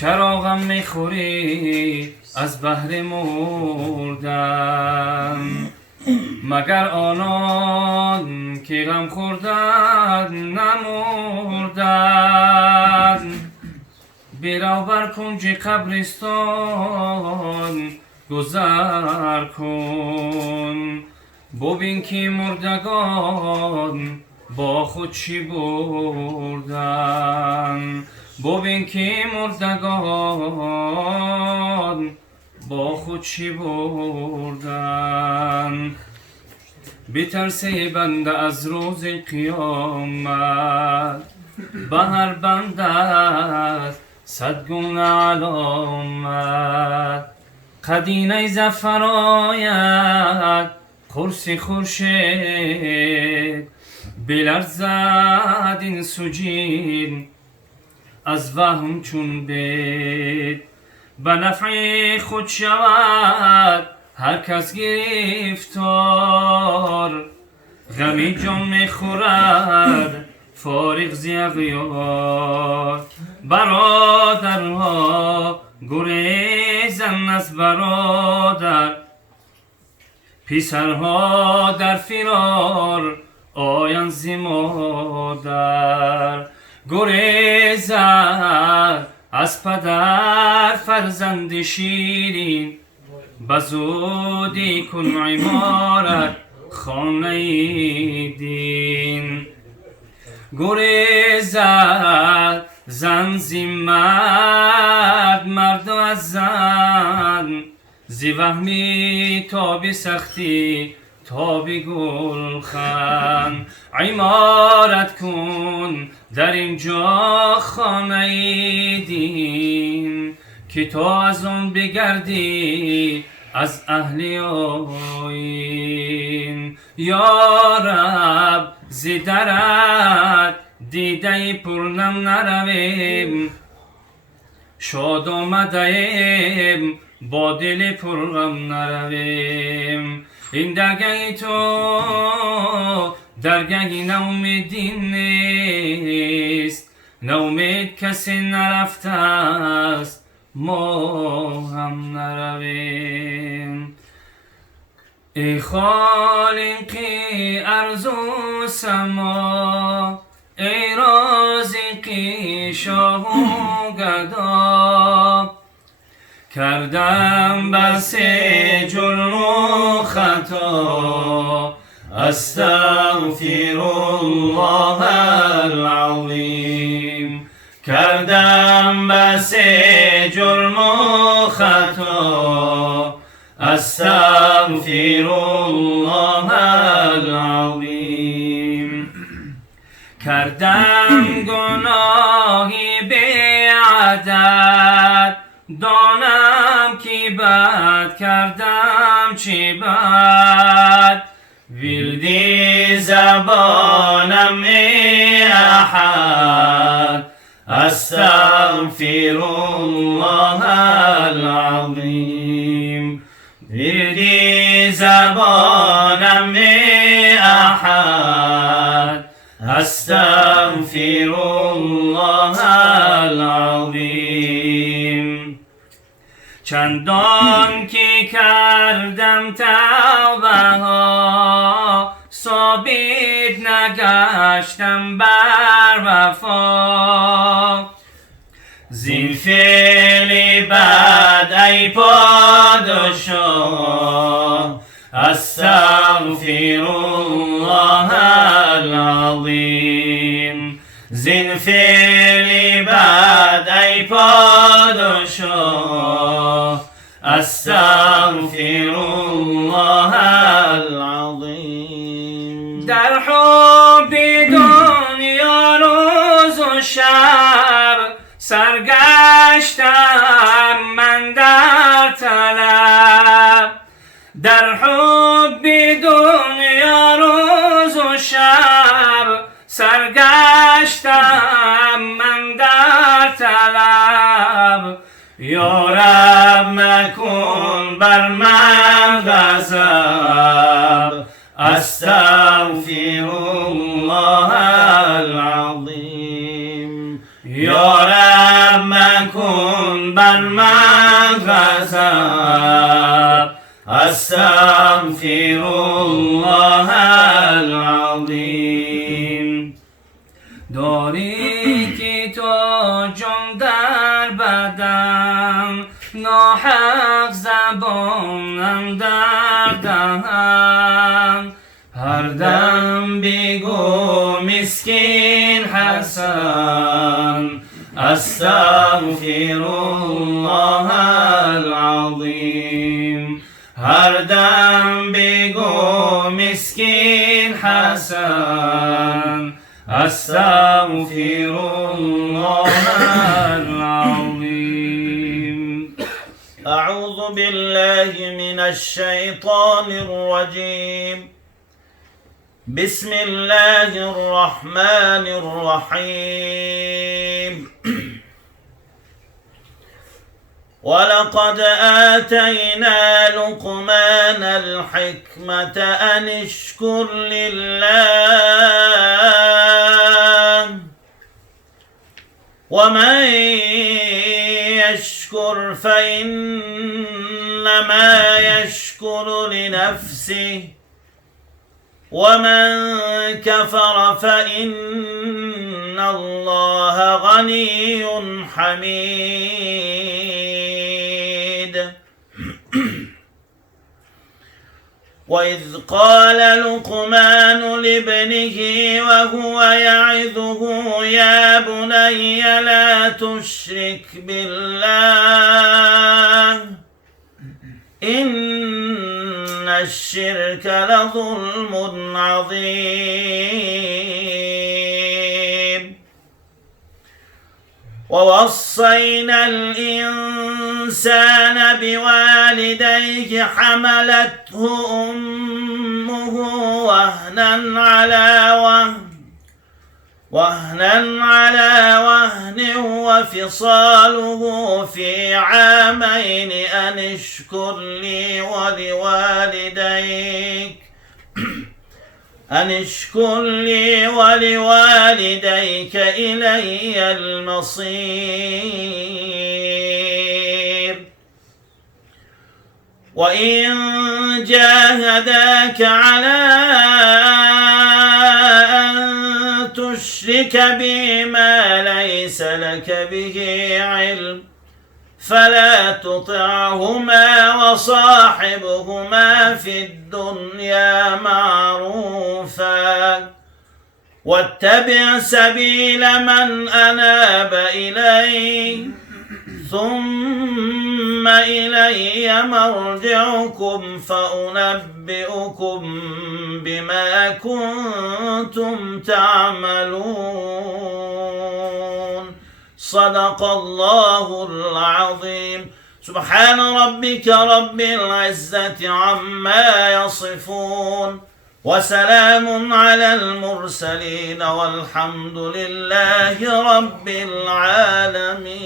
چرا غم میخوری از بهر مردن؟ مگر آنان که غم خوردن نمردن؟ برو بر کنج قبرستان گذر کن، ببین که مردگان با خود چی بردن. ببین که مردگان با خود چی بردن. بترسه بنده از روز قیامت، به هر بنده صد گونه علامت. قدینه زفر آید قرص خورشید، بلرزد این سجین از وهم چون بید. به نفع خود شود هر کس گرفتار، غمی جان میخورد فارغ ز اغیار. برادرها گریزند از برادر، پسرها در فرار آیند ز مادر. گریزد از پدر فرزند شیرین، بزودی کن عمارت خانه دین. گریزد زن ز مرد، مرد از زن، ز وهمی تا به سختی تا به گلخن. عمارت کن در اینجا خانه دین، که تا از آن بگردی از اهل آیین. یا رب ز درت دیده پرنم نرویم، شاد آمده ایم با دل پرغم نرویم. این درگاه تو درگاه نومیدی نیست، نومید کسی نرفته است ما هم نرویم. ای خالقی ارض و سما، ای رازقی شاه و گدا، کردم بس جرم و خطا، استغفر الله العظیم. کردم بس جرم و خطا، استغفر الله العظیم. کردم گناهی بی عدد، دانم که بد کردم چه بد. ولدی زبانم ای احد، استغفر الله العظیم. ولدی زبانم ای احد، استغفر الله العظیم. چندان که کردم توبه ها، ثابت نگشتم بر وفا. زین فعل بد ای پادشاه، استغفر الله العظیم. زین فعل بد ای پادشاه، استغفر الله العظیم. در حب دنیا روز و شب، سرگشتم من در طلب. در حب دنیا روز و شب، سرگشتم من در طلب. یا رب مکن بر من غضب، استغفر الله العظیم. یا رب مکن بر من غضب استغفر الله العظیم. داری که تو جان در بدن، ناحق زبانم در دهن، هر دم بگو مسکین حسن استغفر الله العظیم. هر دم بگو مسکین حسن استغفر الله العظیم. أعوذ بالله من الشيطان الرجيم. بسم الله الرحمن الرحيم. ولقد آتينا لقمان الحكمة أن اشكر لله، ومن يشكر فإنما يشكر لنفسه، ومن كفر فإن الله غني حميد. وإذ قال لقمان لابنه وهو يعظه يا بني لا تشرك بالله إن الشرك لظلم عظيم. ووصينا الإنسان بوالديه حملته أمه وهنا على وهن وفصاله في عامين أن اشكر لي ولوالديك إلي المصير. وإن جاهداك على أن تشرك بي ما ليس لك به علم فلا تطعهما وصاحبهما في الدنيا معروفا، واتبع سبيل من أناب إلي ثم إلي مرجعكم فأنبئكم بما كنتم تعملون. صدق الله العظيم. سبحان ربك رب العزة عما يصفون، وسلام على المرسلين، والحمد لله رب العالمين.